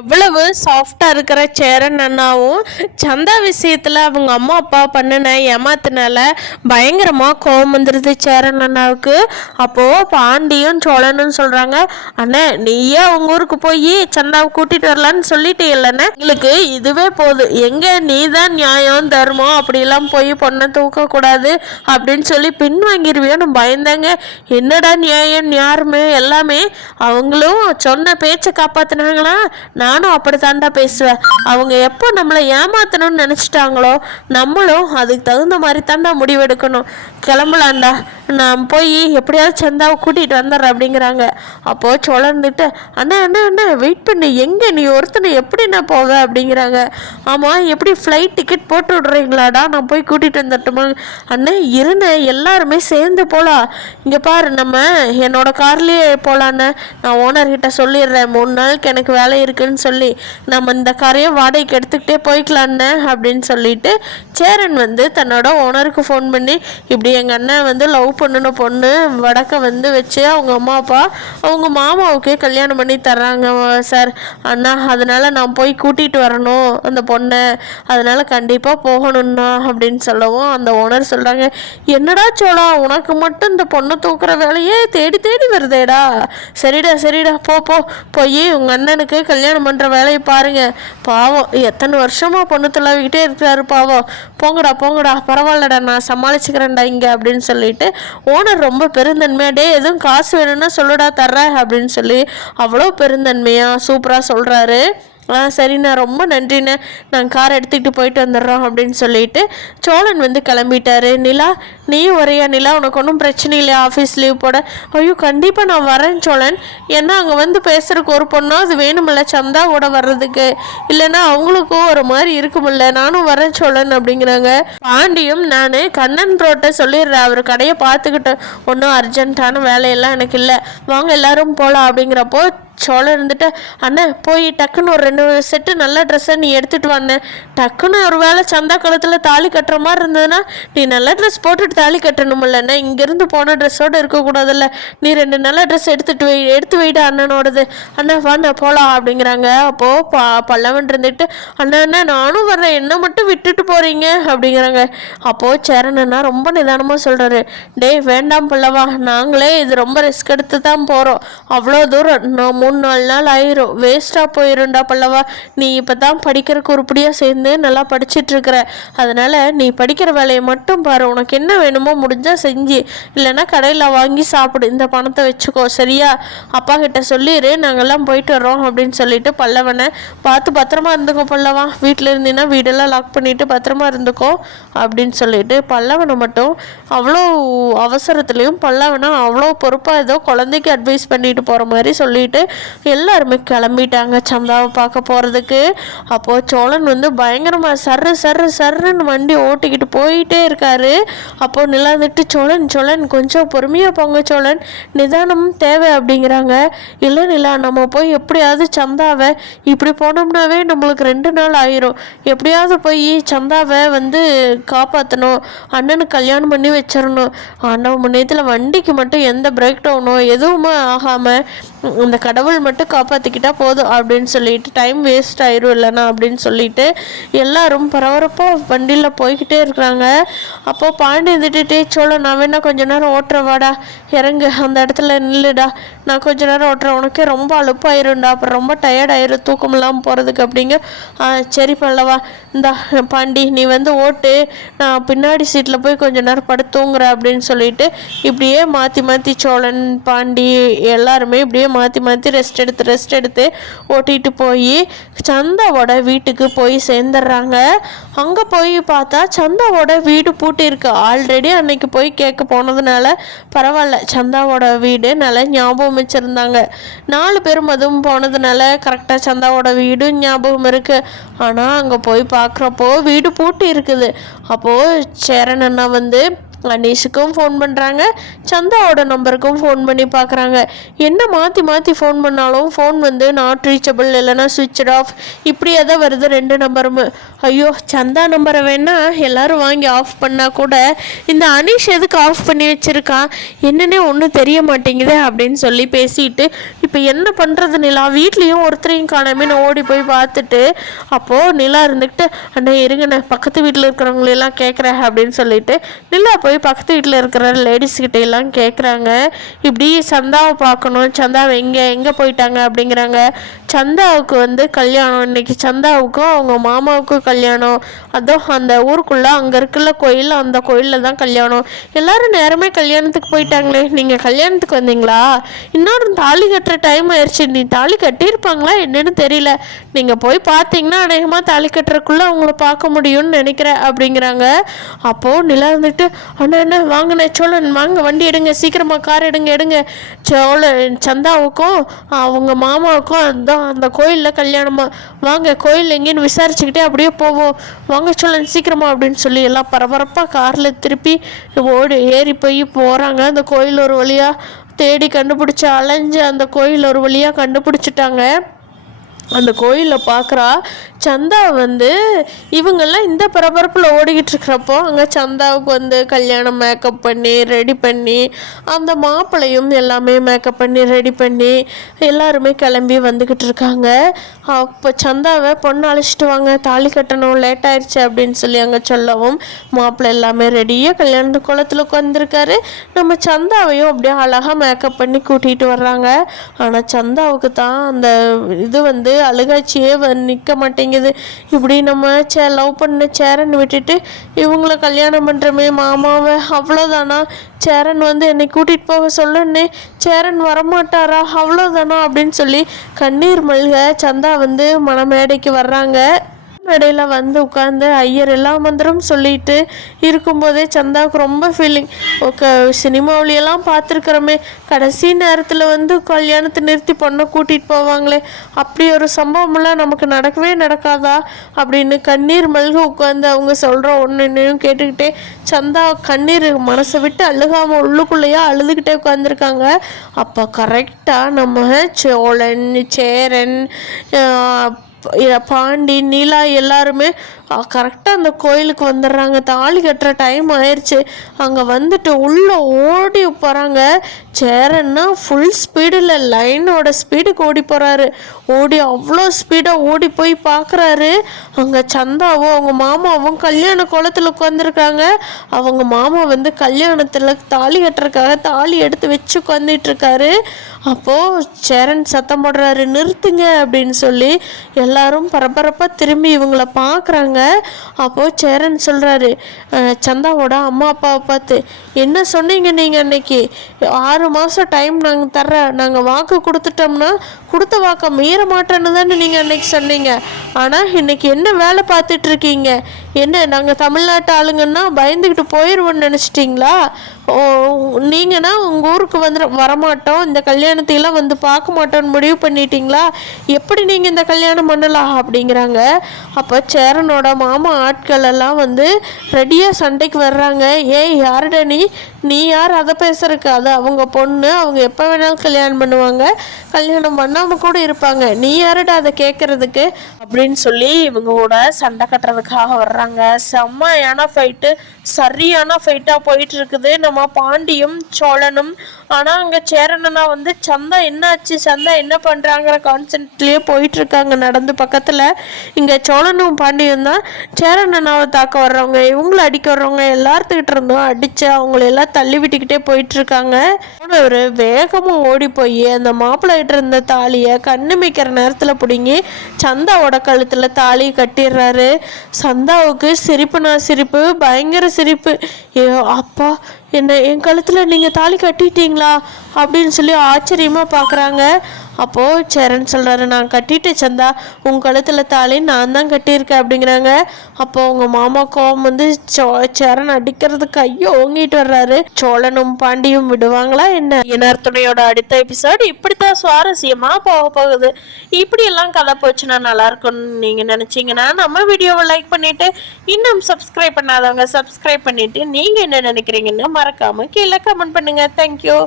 எவ்வளவு சாஃப்டா இருக்கிற சேரன் அண்ணாவும் சந்தா விஷயத்துல அவங்க அம்மா அப்பா பண்ணின ஏமாத்தினால பயங்கரமா கோவம் வந்துருது சேரன் அண்ணாவுக்கு. அப்போ பாண்டியும் சோழனும் சொல்றாங்க, அண்ணே நீயே உங்க ஊருக்கு போய் சந்தாவை கூட்டிட்டு வரலான்னு சொல்லிட்டு இல்லைண்ணே, எங்களுக்கு இதுவே போதும், எங்க நீ தான் நியாயம் தர்மம் அப்படிலாம் போய் பொண்ணை தூக்க கூடாது அப்படின்னு சொல்லி பின் வாங்கிருவியோன்னு பயந்தாங்க. என்னடா நியாயம் யாருமே எல்லாமே அவங்களும் சொன்ன பேச்சை காப்பாத்தினாங்களா, நானும் அப்படி தாண்டா பேசுவேன். அவங்க எப்போ நம்மளை ஏமாத்தணும்னு நினச்சிட்டாங்களோ நம்மளும் அதுக்கு தகுந்த மாதிரி தாண்டா முடிவெடுக்கணும். கிளம்பலாண்டா, நான் போய் எப்படியாவது சந்தாவை கூட்டிகிட்டு வந்துடுறேன் அப்படிங்கிறாங்க. அப்போது சுழந்துட்டு அண்ணா அண்ணா அண்ணா வெயிட் பண்ணி எங்கே நீ ஒருத்தனை எப்படி நான் போவேன் அப்படிங்கிறாங்க. ஆமாம் எப்படி ஃப்ளைட் டிக்கெட் போட்டு விட்றீங்களாடா, நான் போய் கூட்டிகிட்டு வந்துட்டுமா. அண்ணே இருண்ணே எல்லாருமே சேர்ந்து போகலாம், இங்கே பாரு நம்ம என்னோட கார்லேயே போகலான்னு நான் ஓனர்கிட்ட சொல்லிடுறேன், 3 நாளுக்கு எனக்கு வேலை இருக்குன்னு சொல்லி நம்ம இந்த காரையை வாடகைக்கு எடுத்துக்கிட்டே போய்க்கலான்னு அப்படின்னு சொல்லிட்டு சேரன் தன்னோட ஓனருக்கு ஃபோன் பண்ணி இப்படி எங்கள் அண்ணன் லவ் பண்ணின பொண்ணு வடக்க வச்சு அவங்க அம்மா அப்பா அவங்க மாமாவுக்கு கல்யாணம் பண்ணி தர்றாங்க சார் அண்ணா, அதனால் நான் போய் கூட்டிகிட்டு வரணும் அந்த பொண்ணை, அதனால் கண்டிப்பாக போகணும்ண்ணா அப்படின்னு சொல்லவும் அந்த ஓனர் சொல்கிறாங்க, என்னடா சோழா உனக்கு மட்டும் இந்த பொண்ணை தூக்குற வேலையே தேடி தேடி வருதேடா, சரிடா சரிடா போய் உங்கள் அண்ணனுக்கு கல்யாணம் பண்ணுற வேலையை பாருங்க, பாவம் எத்தனை வருஷமாக பொண்ணு தொலைவிக்கிட்டே இருக்கிறாரு பாவம், போங்கடா பரவாயில்லடா நான் சமாளிச்சுக்கிறேன்டா இங்கே அப்படின்னு சொல்லிட்டு ஓனர் ரொம்ப பெருந்தன்மையாக எதுவும் காசு வேணும்னா சொல்லுடா தர்றேன் அப்படின்னு சொல்லி அவ்வளோ பெருந்தன்மையாக சூப்பராக சொல்கிறாரு. சரிண்ணா ரொம்ப நன்றிண்ணே, நாங்கள் கார் எடுத்துக்கிட்டு போயிட்டு வந்துடுறோம் அப்படின்னு சொல்லிட்டு சோழன் கிளம்பிட்டாரு. நிலா நீயும் வரையா நிலா, உனக்கு ஒன்றும் பிரச்சனை இல்லையா ஆஃபீஸ் லீவ் போட. ஐயோ கண்டிப்பாக நான் வரேன் சோழன், ஏன்னா அங்கே பேசுறதுக்கு ஒரு பொண்ணோ அது வேணுமில்ல சந்தாவோட வர்றதுக்கு, இல்லைன்னா அவங்களுக்கும் ஒரு மாதிரி இருக்குமில்ல, நானும் வரேன் சோழன் அப்படிங்கிறாங்க. பாண்டியும் நான் கண்ணன் ரோட்டை சொல்லிடுறேன், அவர் கடையை பார்த்துக்கிட்டு ஒன்றும் அர்ஜென்ட்டான வேலையெல்லாம் எனக்கு இல்லை, வாங்க எல்லாரும் போகலாம் அப்படிங்கிறப்போ சோழன் அண்ணன் போய் டக்குன்னு ஒரு 2 செட்டு நல்ல ட்ரெஸ்ஸை நீ எடுத்துகிட்டு வாண்ணே, டக்குன்னு ஒரு வேளை சந்தா காலத்தில் தாலி கட்டுற மாதிரி இருந்ததுன்னா நீ நல்ல ட்ரெஸ் போட்டுட்டு தாலி கட்டணுமில்லண்ணே, இங்கேருந்து போன ட்ரெஸ்ஸோடு இருக்கக்கூடாதுல்ல, நீ 2 நல்ல ட்ரெஸ் எடுத்து வைடா அண்ணனோடது, அண்ணா வாண்ணா போகலாம் அப்படிங்கிறாங்க. அப்போது பல்லவன் அண்ணா நானும் வர்றேன், என்ன மட்டும் விட்டுட்டு போகிறீங்க அப்படிங்கிறாங்க. அப்போது சேரனா ரொம்ப நிதானமாக சொல்கிறாரு, டேய் வேண்டாம் பல்லவா, நாங்களே இது ரொம்ப ரிஸ்க் எடுத்து தான் போகிறோம், அவ்வளோ தூரம் 3-4 நாள் ஆயிரும், வேஸ்ட்டாக போயிருண்டா பல்லவா, நீ இப்போ தான் படிக்கிறதுக்கு உருப்படியாக சேர்ந்து நல்லா படிச்சிட்ருக்கிற, அதனால் நீ படிக்கிற வேலையை மட்டும் பாரு, உனக்கு என்ன வேணுமோ முடிஞ்சால் செஞ்சு, இல்லைன்னா கடையில் வாங்கி சாப்பிடு, இந்த பணத்தை வச்சுக்கோ சரியா, அப்பா கிட்ட சொல்லிடு நாங்கள்லாம் போயிட்டு வர்றோம் அப்படின்னு சொல்லிட்டு பல்லவனை பார்த்து பத்திரமா இருந்துக்கோ பல்லவா, வீட்டில் இருந்தீங்கன்னா வீடெல்லாம் லாக் பண்ணிவிட்டு பத்திரமா இருந்துக்கோ அப்படின்னு சொல்லிட்டு பல்லவனை மட்டும் அவ்வளோ அவசரத்துலேயும் பல்லவனை அவ்வளோ பொறுப்பாக ஏதோ குழந்தைக்கு அட்வைஸ் பண்ணிட்டு போகிற மாதிரி சொல்லிட்டு எல்லாருமே கிளம்பிட்டாங்க சந்தாவை பார்க்க போகிறதுக்கு. அப்போது சோழன் பயங்கரமாக சர்ன்னு வண்டி ஓட்டிக்கிட்டு போயிட்டே இருக்காரு. அப்போது நிலாந்துட்டு சோழன் கொஞ்சம் பொறுமையாக போங்க சோழன், நிதானம் தேவை அப்படிங்கிறாங்க. இல்லை நிலா நம்ம போய் எப்படியாவது சந்தாவை இப்படி போனோம்னாவே நம்மளுக்கு 2 நாள் ஆயிரும், எப்படியாவது போய் சந்தாவை காப்பாற்றணும், அண்ணனுக்கு கல்யாணம் பண்ணி வச்சிடணும், ஆண்டவன் முன்னேத்தில் வண்டிக்கு மட்டும் எந்த பிரேக் டவுனோ எதுவுமே ஆகாமல் இந்த கடவுள் மட்டும் காப்பாற்றிக்கிட்டா போதும் அப்படின்னு சொல்லிட்டு டைம் வேஸ்ட் ஆயிரும் இல்லைனா அப்படின்னு சொல்லிட்டு எல்லாரும் பரபரப்பாக வண்டியில் போய்கிட்டே இருக்கிறாங்க. அப்போது பாண்டி இருந்துட்டு சோழ நான் வேணா கொஞ்ச நேரம் ஓட்டுறேன், வாடா இறங்கு அந்த இடத்துல நில்லுடா, நான் கொஞ்ச நேரம் ஓட்டுறேன், உனக்கே ரொம்ப அலுப்பாயிரும்டா, அப்புறம் ரொம்ப டயர்டாயிரும் தூக்கம் இல்லாமல் போகிறதுக்கு அப்படிங்க. சரி பல்லவா இந்தா பாண்டி நீ ஓட்டு, நான் பின்னாடி சீட்டில் போய் கொஞ்ச நேரம் படுத்துங்கிறேன் அப்படின்னு சொல்லிட்டு இப்படியே மாற்றி சோழன் பாண்டி எல்லாருமே இப்படியே மாற்றி ரெஸ்ட் எடுத்து ஓட்டிகிட்டு போய் சந்தாவோட வீட்டுக்கு போய் சேர்ந்துடுறாங்க. அங்கே போய் பார்த்தா சந்தாவோட வீடு பூட்டியிருக்கு. ஆல்ரெடி அன்னைக்கு போய் கேட்க போனதுனால பரவாயில்ல, சந்தாவோட வீடு நல்லா ஞாபகம் வச்சுருந்தாங்க. 4 பேரும் அதுவும் போனதுனால கரெக்டாக சந்தாவோட வீடு ஞாபகம் இருக்குது. ஆனால் அங்கே போய் பார்க்குறப்போ வீடு பூட்டி இருக்குது. அப்போது சேரன் அண்ணா அனீஷுக்கும் ஃபோன் பண்ணுறாங்க, சந்தாவோட நம்பருக்கும் ஃபோன் பண்ணி பார்க்குறாங்க. என்ன மாற்றி ஃபோன் பண்ணாலும் ஃபோன் நாட் ரீச்சபிள் இல்லைனா ஸ்விட்ச் ஆஃப் இப்படியே தான் வருது 2 நம்பரும். ஐயோ சந்தா நம்பரை வேணால் எல்லோரும் வாங்கி ஆஃப் பண்ணால் கூட இந்த அனீஷ் எதுக்கு ஆஃப் பண்ணி வச்சுருக்கான் என்னன்னே ஒன்றும் தெரிய மாட்டேங்குது அப்படின்னு சொல்லி பேசிட்டு இப்போ என்ன பண்ணுறது நிலா, வீட்லேயும் ஒருத்தரையும் காணாமன்னு ஓடி போய் பார்த்துட்டு அப்போது நிலா இருந்துக்கிட்டு அண்ணே இருங்கண்ணே பக்கத்து வீட்டில் இருக்கிறவங்களெல்லாம் கேட்குறேன் அப்படின்னு சொல்லிட்டு நிலா போய் பக்கத்து வீட்டில் இருக்கிற லேடிஸ்கிட்ட எல்லாம் கேட்குறாங்க. இப்படி சந்தாவை பார்க்கணும், சந்தாவை எங்கே போயிட்டாங்க அப்படிங்கிறாங்க. சந்தாவுக்கு கல்யாணம் இன்னைக்கு, சந்தாவுக்கும் அவங்க மாமாவுக்கும் கல்யாணம். அதுவும் அந்த ஊருக்குள்ளே அங்கே இருக்குல்ல கோயில், அந்த கோயிலில் தான் கல்யாணம். எல்லோரும் நேரமே கல்யாணத்துக்கு போயிட்டாங்களே, நீங்கள் கல்யாணத்துக்கு வந்தீங்களா? இன்னொரு தாலி கட்டுற டைம் ஆயிடுச்சு. நீ தாலி கட்டியிருப்பாங்களா என்னன்னு தெரியல, நீங்கள் போய் பார்த்தீங்கன்னா அநேகமாக தாலி கட்டுறக்குள்ளே அவங்கள பார்க்க முடியும்னு நினைக்கிறேன் அப்படிங்கிறாங்க. அப்போது நிலா அண்ணா வாங்கினே சோழன் வாங்க, வண்டி எடுங்க, சீக்கிரமாக கார் எடுங்க சந்தாவுக்கும் அவங்க மாமாவுக்கும் அதுதான் அந்த கோயிலில் கல்யாணமா, வாங்க கோயில் எங்கேன்னு விசாரிச்சுக்கிட்டே அப்படியே போவோம், வாங்க சோழன் சீக்கிரமா அப்படின்னு சொல்லி எல்லாம் பரபரப்பாக காரில் திருப்பி ஏறி போய் போகிறாங்க. அந்த கோயில் ஒரு வழியாக தேடி கண்டுபிடிச்சி அலைஞ்சு அந்த கோயில் ஒரு வழியாக கண்டுபிடிச்சிட்டாங்க. அந்த கோயிலில் பார்க்குறா சந்தா இவங்கெல்லாம் இந்த பரபரப்பில் ஓடிக்கிட்டு இருக்கிறப்போ அங்கே சந்தாவுக்கு கல்யாணம் மேக்கப் பண்ணி ரெடி பண்ணி அந்த மாப்பிள்ளையும் எல்லாமே மேக்கப் பண்ணி ரெடி பண்ணி எல்லாருமே கிளம்பி வந்துக்கிட்டு இருக்காங்க. அப்போ சந்தாவை பொண்ணு அழைச்சிட்டு வாங்க, தாலி கட்டணும், லேட் ஆயிடுச்சு அப்படின்னு சொல்லி அங்கே சொல்லவும் மாப்பிள்ளை எல்லாமே ரெடியாக கல்யாண குளத்தில் உட்காந்துருக்காரு. நம்ம சந்தாவையும் அப்படியே அழகாக மேக்கப் பண்ணி கூட்டிகிட்டு வர்றாங்க. ஆனால் சந்தாவுக்கு தான் அந்த இது அழுகாச்சியே நிற்க மாட்டேங்குது. இப்படி நம்ம லவ் பண்ண சேரன் விட்டுட்டு இவங்கள கல்யாணம் பண்ணுறமே மாமாவை, அவ்வளோதானா? சேரன் என்னை கூட்டிகிட்டு போக சொல்லன்னே, சேரன் வரமாட்டாரா? அவ்வளோதானா அப்படின்னு சொல்லி கண்ணீர் மல்க சந்தா மணமேடைக்கு வர்றாங்க. மேடையில் உட்காந்து ஐயர் எல்லா மந்திரம் சொல்லிட்டு இருக்கும்போதே சந்தாவுக்கு ரொம்ப ஃபீலிங். சினிமாவிலையெல்லாம் பார்த்துருக்குறோமே, கடைசி நேரத்தில் கல்யாணத்தை நிறுத்தி பொண்ணை கூட்டிகிட்டு போவாங்களே, அப்படி ஒரு சம்பவமெல்லாம் நமக்கு நடக்கவே நடக்காதா அப்படின்னு கண்ணீர் மல்க உட்காந்து அவங்க சொல்கிற ஒன்றையும் கேட்டுக்கிட்டே சந்தா கண்ணீர் மனசை விட்டு அழுகாமல் உள்ளுக்குள்ளேயே அழுதுகிட்டே உட்காந்துருக்காங்க. அப்போ கரெக்டாக நம்ம சோழன், சேரன், பாண்டி, நீலா எல்லாருமே கரெக்டாக அந்த கோயிலுக்கு வந்துடுறாங்க. தாலி கட்டுற டைம் ஆயிடுச்சு. அங்கே உள்ளே ஓடி போகிறாங்க. சேரன்னா ஃபுல் ஸ்பீடில் லைனோட ஸ்பீடுக்கு ஓடி போகிறாரு. ஓடி அவ்வளோ ஸ்பீடாக ஓடி போய் பார்க்குறாரு. அங்கே சந்தாவும் அவங்க மாமாவும் கல்யாண குளத்தில் உட்காந்துருக்காங்க. அவங்க மாமா கல்யாணத்தில் தாலி கட்டுறதுக்காக தாலி எடுத்து வச்சு உட்காந்துட்ருக்காரு. அப்போது சேரன் சத்தம் போடுறாரு, நிறுத்துங்க அப்படின்னு சொல்லி. எல்லாரும் பரபரப்பாக திரும்பி இவங்களை பார்க்குறாங்க. அப்போது சேரன் சொல்கிறாரு சந்தாவோட அம்மா அப்பாவை பார்த்து, என்ன சொன்னீங்க நீங்கள் அன்னைக்கு? 6 மாதம் டைம் நாங்கள் தர்றேன், நாங்கள் வாக்கு கொடுத்துட்டோம்னா கொடுத்த வாக்கை மீற மாட்டேன்னு தானே நீங்கள் அன்னைக்கு சொன்னீங்க. ஆனால் இன்னைக்கு என்ன வேலை பார்த்துட்ருக்கீங்க? என்ன நாங்கள் தமிழ்நாட்டு ஆளுங்கன்னா பயந்துக்கிட்டு போயிடுவோன்னு நினச்சிட்டிங்களா? நீங்கன்னா உங்கள் ஊருக்கு வரமாட்டோம், இந்த கல்யாணத்தையெல்லாம் பார்க்க மாட்டோன்னு முடிவு பண்ணிட்டீங்களா? எப்படி நீங்கள் இந்த கல்யாணம் பண்ணலாம் அப்படிங்கிறாங்க. அப்போ சேரனோட மாமா ஆட்கள் எல்லாம் ரெடியாக சண்டைக்கு வர்றாங்க. ஏய் யாருடா நீ யார் அதை பேசுறதுக்கு? அது அவங்க பொண்ணு, அவங்க எப்போ வேணாலும் கல்யாணம் பண்ணுவாங்க, கல்யாணம் பண்ணாமல் கூட இருப்பாங்க, நீ யாருடா அதை கேட்குறதுக்கு அப்படின்னு சொல்லி இவங்க கூட சண்டை கட்டுறதுக்காக வர்றாங்க. செம்மையான ஃபைட்டு, சரியான ஃபைட்டாக போயிட்டு இருக்குது நம்ம பாண்டியும் சோழனும். ஆனால் அங்கே சேரனா சந்தா என்னாச்சு, சந்தா என்ன பண்ணுறாங்கிற கான்செப்ட்லேயே போயிட்டுருக்காங்க நடந்து பக்கத்தில். இங்கே சோழனும் பாண்டியும் தான் சேரனாவை தாக்க வர்றவங்க, இவங்கள அடிக்க வர்றவங்க எல்லாத்துக்கிட்ட இருந்தும் அடித்து அவங்களெல்லாம் தள்ளி விட்டுக்கிட்டே போயிட்டுருக்காங்க. ஒரு வேகமாக ஓடி போய் அந்த மாப்பிள்ளைகிட்ட இருந்த தாலியை கண்ணுமிக்கிற நேரத்தில் பிடுங்கி சந்தாவோட கழுத்தில் தாலி கட்டிடுறாரு. சந்தாவுக்கு சிரிப்புனா சிரிப்பு, பயங்கர சிரிப்பு. அப்பா என் கழுத்தில் நீங்கள் தாலி கட்டிட்டீங்களா அப்படின்னு சொல்லி ஆச்சரியமாக பார்க்குறாங்க. அப்போது சேரன் சொல்கிறாரு, நான் கட்டிட்டேன் சந்தா, உங்கள் கழுத்தில் தாலி நான் தான் கட்டியிருக்கேன் அப்படிங்கிறாங்க. அப்போது உங்கள் மாமா கோவம் சேரன் அடிக்கிறதுக்கு கையோ ஓங்கிட்டு வர்றாரு. சோழனும் பாண்டியும் விடுவாங்களா என்ன? இனத்துணையோட அடுத்த எபிசோடு இப்படித்தான் சுவாரஸ்யமாக போகுது. இப்படியெல்லாம் கதை போச்சுன்னா நல்லாயிருக்கும்னு நீங்கள் நினச்சிங்கன்னா நம்ம வீடியோவை லைக் பண்ணிவிட்டு, இன்னும் சப்ஸ்கிரைப் பண்ணாதவங்க சப்ஸ்கிரைப் பண்ணிவிட்டு, நீங்கள் என்ன நினைக்கிறீங்கன்னு மறக்காமல் கீழே கமெண்ட் பண்ணுங்கள். தேங்க்யூ.